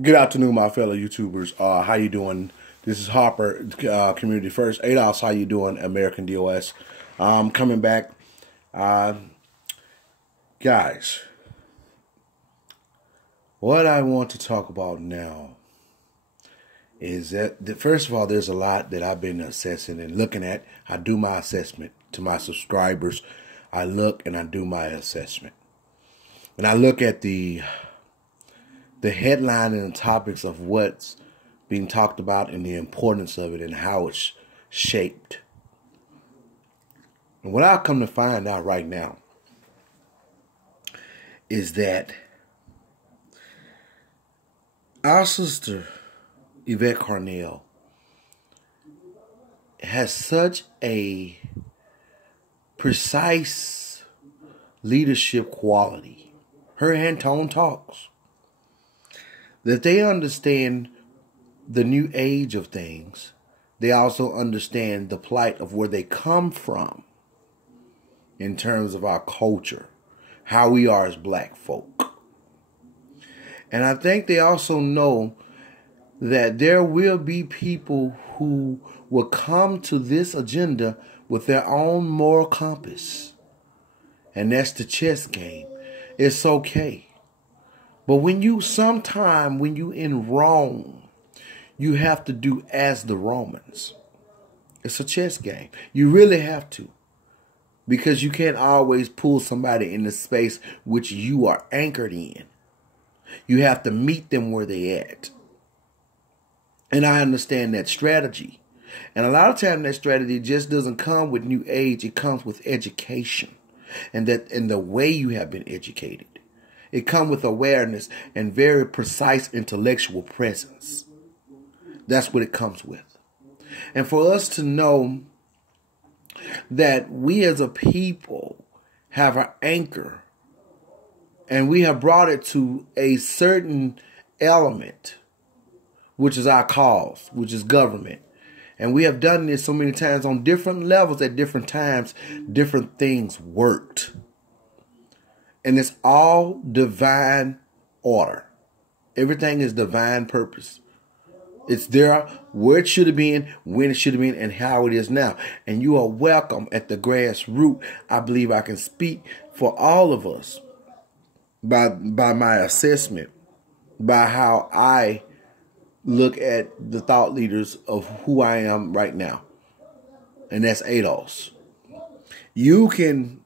Good afternoon, my fellow YouTubers. How you doing? This is Harper, Community First. ADOS, how you doing? American DOS. Coming back. Guys, what I want to talk about now is that first of all, there's a lot that I've been assessing and looking at. I do my assessment to my subscribers. I look and I do my assessment. And I look at the headline and the topics of what's being talked about and the importance of it and how it's shaped. And what I've come to find out right now is that our sister Yvette Carnell has such a precise leadership quality. Her hand tone talks. That they understand the new age of things. They also understand the plight of where they come from in terms of our culture, how we are as black folk. And I think they also know that there will be people who will come to this agenda with their own moral compass. And that's the chess game. It's okay. But when you in Rome, you have to do as the Romans. It's a chess game. You really have to. Because you can't always pull somebody in the space which you are anchored in. You have to meet them where they at. And I understand that strategy. And a lot of times that strategy just doesn't come with new age. It comes with education. And the way you have been educated. It comes with awareness and very precise intellectual presence. That's what it comes with. And for us to know that we as a people have our anchor and we have brought it to a certain element, which is our cause, which is government. And we have done this so many times on different levels at different times. Different things worked. And it's all divine order. Everything is divine purpose. It's there where it should have been, when it should have been, and how it is now. And you are welcome at the grassroots. I believe I can speak for all of us by my assessment, by how I look at the thought leaders of who I am right now. And that's ADOS. You can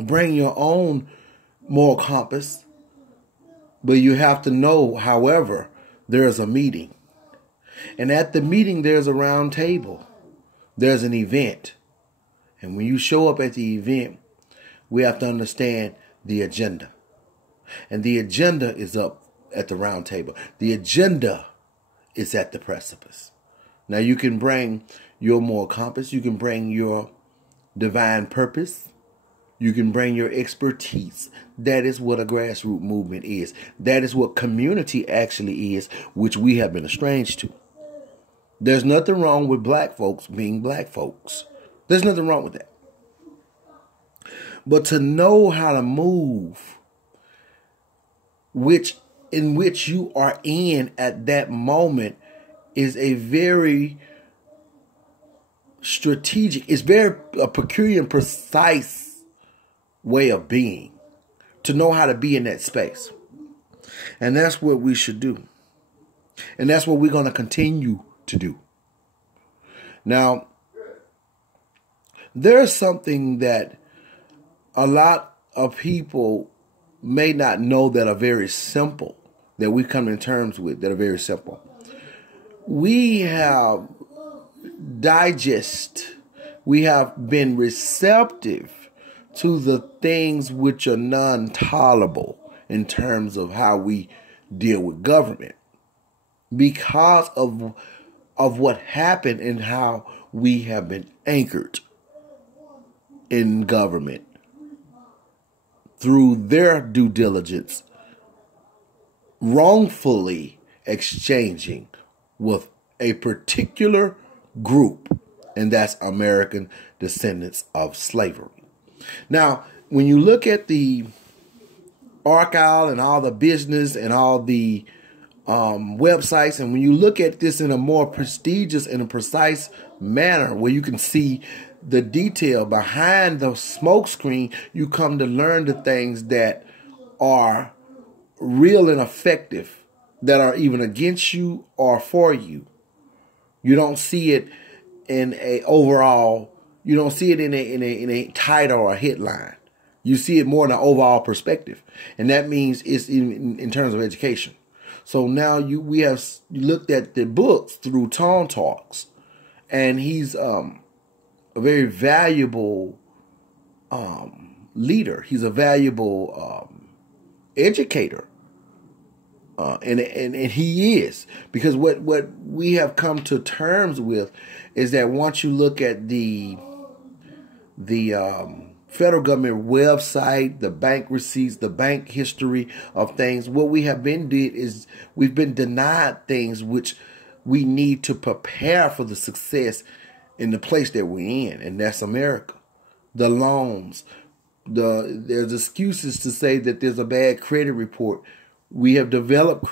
bring your own moral compass, but you have to know, however, there is a meeting. And at the meeting, there's a round table. There's an event. And when you show up at the event, we have to understand the agenda. And the agenda is up at the round table. The agenda is at the precipice. Now you can bring your moral compass. You can bring your divine purpose. You can bring your expertise. That is what a grassroots movement is. That is what community actually is, which we have been estranged to. There's nothing wrong with black folks being black folks. There's nothing wrong with that. But to know how to move, in which you are in at that moment, is a very strategic, it's very a peculiar and precise way of being. To know how to be in that space. And that's what we should do. And that's what we're going to continue to do. Now, there's something that a lot of people may not know that are very simple, that we come in terms with, that are very simple. We have we have been receptive to the things which are non-tolerable in terms of how we deal with government, because of what happened and how we have been anchored in government through their due diligence, wrongfully exchanging with a particular group, and that's American descendants of slavery. Now, when you look at the archive and all the business and all the websites, and when you look at this in a more prestigious and a precise manner, where you can see the detail behind the smoke screen, you come to learn the things that are real and effective, that are even against you or for you. You don't see it in a overall. You don't see it in a title or a headline. You see it more in an overall perspective, and that means it's in terms of education. So now we have looked at the books through Tone Talks, and he's a very valuable leader. He's a valuable educator. And he is, because what we have come to terms with is that once you look at the federal government website, the bank receipts, the bank history of things, what we have been did is we've been denied things which we need to prepare for the success in the place that we're in, and that's America. The loans, there's excuses to say that there's a bad credit report. We have developed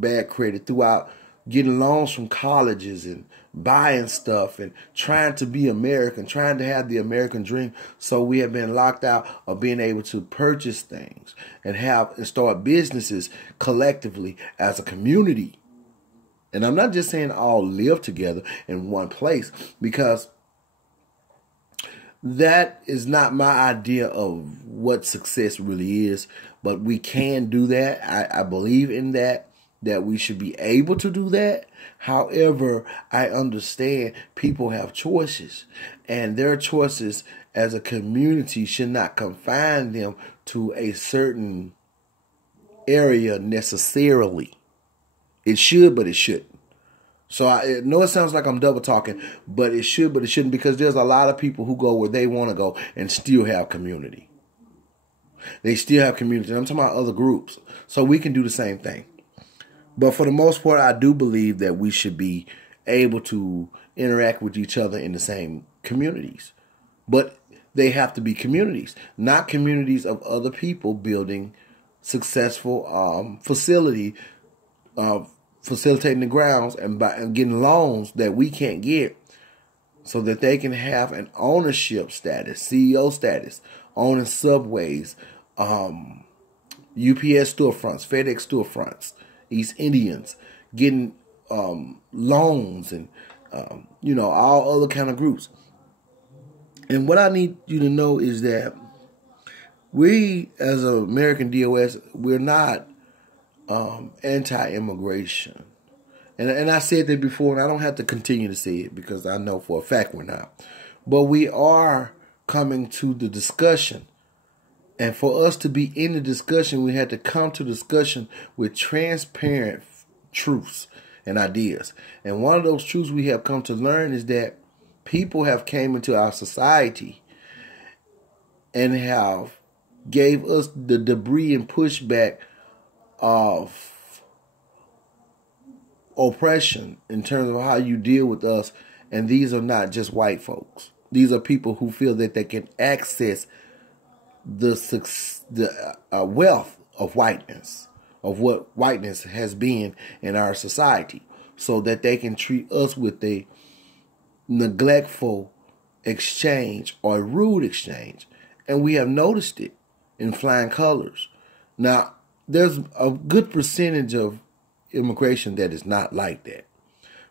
bad credit throughout getting loans from colleges and buying stuff and trying to be American, trying to have the American dream. So we have been locked out of being able to purchase things and start businesses collectively as a community. And I'm not just saying all live together in one place, because that is not my idea of what success really is. But we can do that. I believe in that we should be able to do that. However, I understand people have choices, and their choices as a community should not confine them to a certain area necessarily. It should, but it shouldn't. So I know it sounds like I'm double talking, but it should, but it shouldn't, because there's a lot of people who go where they want to go and still have community. They still have community. I'm talking about other groups. So we can do the same thing. But for the most part, I do believe that we should be able to interact with each other in the same communities. But they have to be communities, not communities of other people building successful facilitating the grounds and getting loans that we can't get, so that they can have an ownership status, CEO status, owning Subways, UPS storefronts, FedEx storefronts, East Indians, getting loans, and all other kind of groups. And what I need you to know is that we, as an American DOS, we're not anti-immigration. And I said that before, and I don't have to continue to say it, because I know for a fact we're not. But we are coming to the discussion. And for us to be in the discussion, we had to come to discussion with transparent truths and ideas. And one of those truths we have come to learn is that people have came into our society and have gave us the debris and pushback of oppression in terms of how you deal with us. And these are not just white folks. These are people who feel that they can access the wealth of whiteness, of what whiteness has been in our society, so that they can treat us with a neglectful exchange or a rude exchange. And we have noticed it in flying colors. Now, there's a good percentage of immigration that is not like that.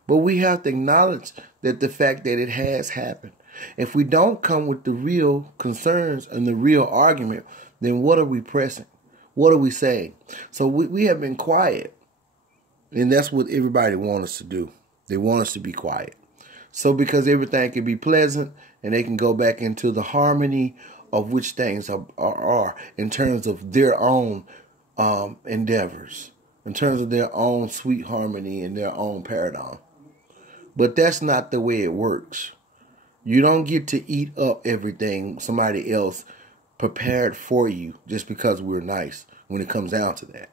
But we have to acknowledge that the fact that it has happened. If we don't come with the real concerns and the real argument, then what are we pressing? What are we saying? So we have been quiet. And that's what everybody wants us to do. They want us to be quiet. So because everything can be pleasant and they can go back into the harmony of which things are in terms of their own endeavors, in terms of their own sweet harmony and their own paradigm. But that's not the way it works. You don't get to eat up everything somebody else prepared for you just because we're nice when it comes down to that.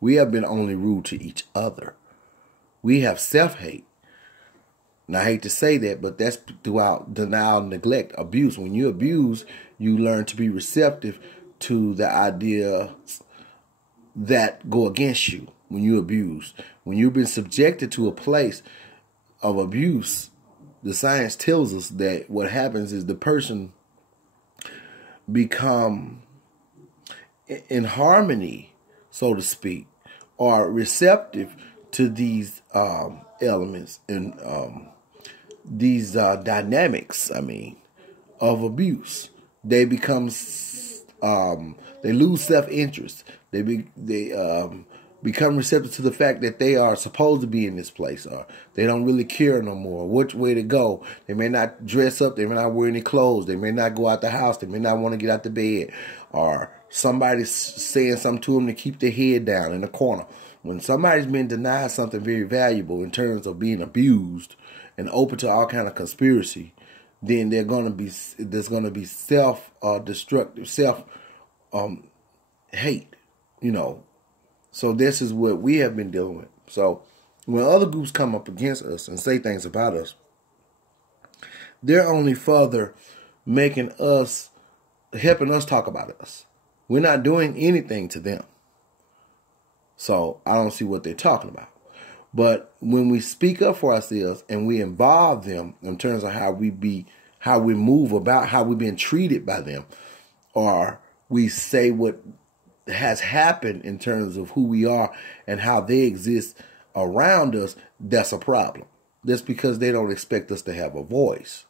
We have been only rude to each other. We have self-hate. And I hate to say that, but that's throughout denial, neglect, abuse. When you abuse, you learn to be receptive to the ideas that go against you. when you're abused. When you've been subjected to a place of abuse, the science tells us that what happens is the person become in harmony, so to speak, or receptive to these elements and these dynamics, of abuse. They become, they lose self-interest. They become receptive to the fact that they are supposed to be in this place, or they don't really care no more which way to go. They may not dress up. They may not wear any clothes. They may not go out the house. They may not want to get out the bed, or somebody's saying something to them to keep their head down in the corner. When somebody's been denied something very valuable in terms of being abused and open to all kind of conspiracy, then there's going to be self-destructive, self-hate, So this is what we have been dealing with. So when other groups come up against us and say things about us, they're only further helping us talk about us. We're not doing anything to them. So I don't see what they're talking about. But when we speak up for ourselves and we involve them in terms of how we move about, how we've been treated by them, or we say what has happened in terms of who we are and how they exist around us, that's a problem. That's because they don't expect us to have a voice.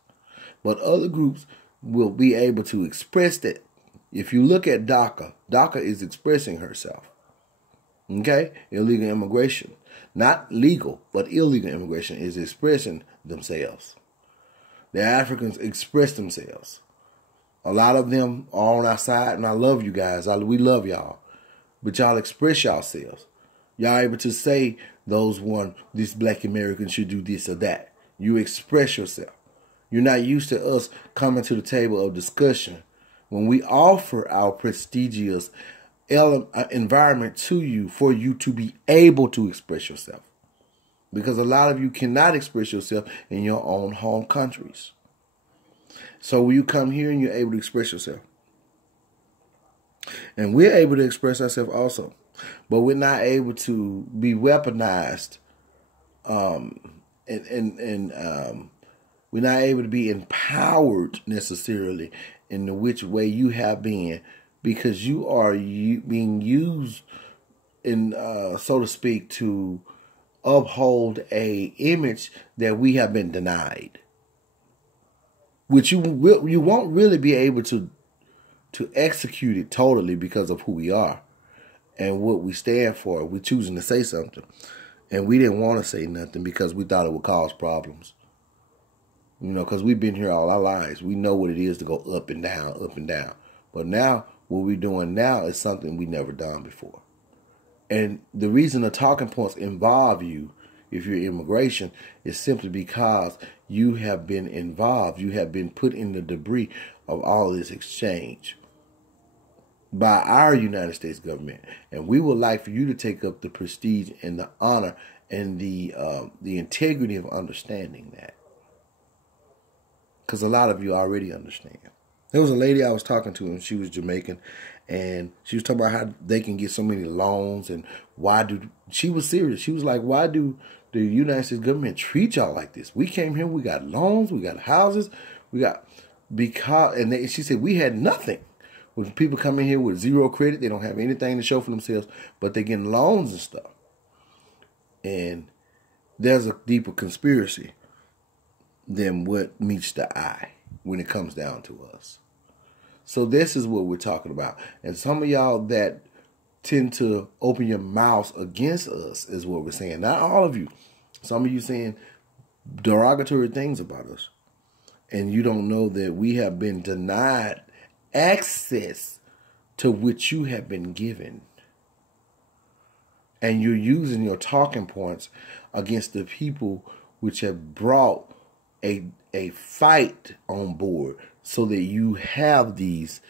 But other groups will be able to express that. If you look at DACA, DACA is expressing herself. Okay? Illegal immigration. Not legal, but illegal immigration is expressing themselves. The Africans express themselves. A lot of them are on our side, and I love you guys. We love y'all. But y'all express yourselves. Y'all able to say this black American should do this or that. You express yourself. You're not used to us coming to the table of discussion when we offer our prestigious environment to you for you to be able to express yourself. Because a lot of you cannot express yourself in your own home countries. So when you come here and you're able to express yourself. And we're able to express ourselves also. But we're not able to be weaponized. We're not able to be empowered necessarily in the which way you have been. Because you are being used, so to speak, to uphold a image that we have been denied, which you won't really be able to execute it totally because of who we are and what we stand for. We're choosing to say something, and we didn't want to say nothing because we thought it would cause problems. Because we've been here all our lives. We know what it is to go up and down, up and down. But now, what we're doing now is something we never done before. And the reason the talking points involve you, if you're immigration, is simply because you have been involved. You have been put in the debris of all this exchange by our United States government. And we would like for you to take up the prestige and the honor and the integrity of understanding that. Because a lot of you already understand. There was a lady I was talking to, and she was Jamaican, and she was talking about how they can get so many loans, and she was serious. She was like, why do the United States government treat y'all like this? We came here, we got loans, we got houses, she said we had nothing. When people come in here with zero credit, they don't have anything to show for themselves, but they're getting loans and stuff. And there's a deeper conspiracy than what meets the eye when it comes down to us. So this is what we're talking about. And some of y'all that tend to open your mouths against us is what we're saying. Not all of you. Some of you saying derogatory things about us. And you don't know that we have been denied access to which you have been given. And you're using your talking points against the people which have brought a fight on board so that you have these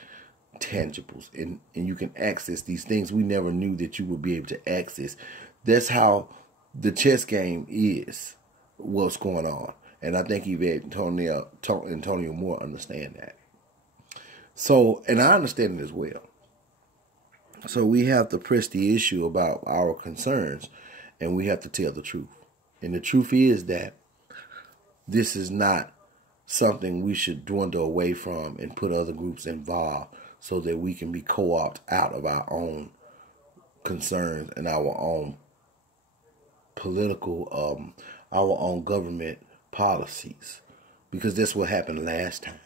tangibles and you can access these things we never knew that you would be able to access. That's how the chess game is, what's going on. And I think Yvette and Antonio Moore understand that. So, and I understand it as well. So we have to press the issue about our concerns, and we have to tell the truth. And the truth is that this is not something we should dwindle away from and put other groups involved so that we can be co-opted out of our own concerns and our own political, our own government policies. Because that's what happened last time.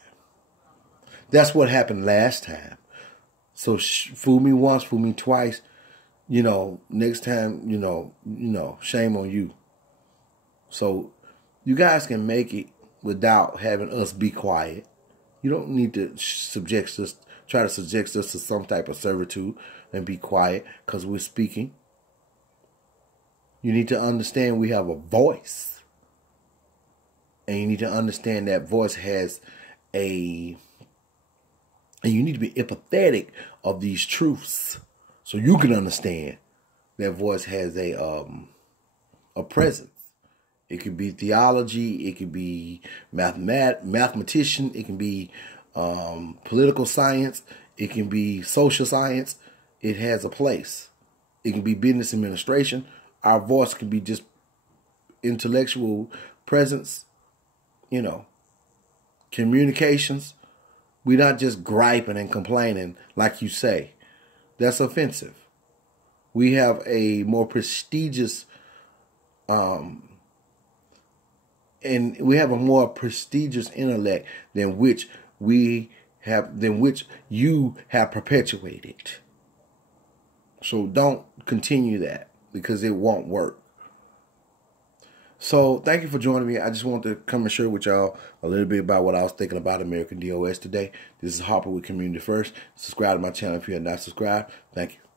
That's what happened last time. So fool me once, fool me twice. Next time, shame on you. So you guys can make it without having us be quiet. You don't need to try to subject us to some type of servitude and be quiet because we're speaking. You need to understand we have a voice. And you need to understand that voice has and you need to be empathetic of these truths so you can understand that voice has a presence. It could be theology. It could be mathematician. It can be political science. It can be social science. It has a place. It can be business administration. Our voice can be just intellectual presence, communications. We're not just griping and complaining like you say. That's offensive. We have a more prestigious and we have a more prestigious intellect than which you have perpetuated. So don't continue that because it won't work. So thank you for joining me. I just wanted to come and share with y'all a little bit about what I was thinking about American DOS today. This is Harper with Community First. Subscribe to my channel if you have not subscribed. Thank you.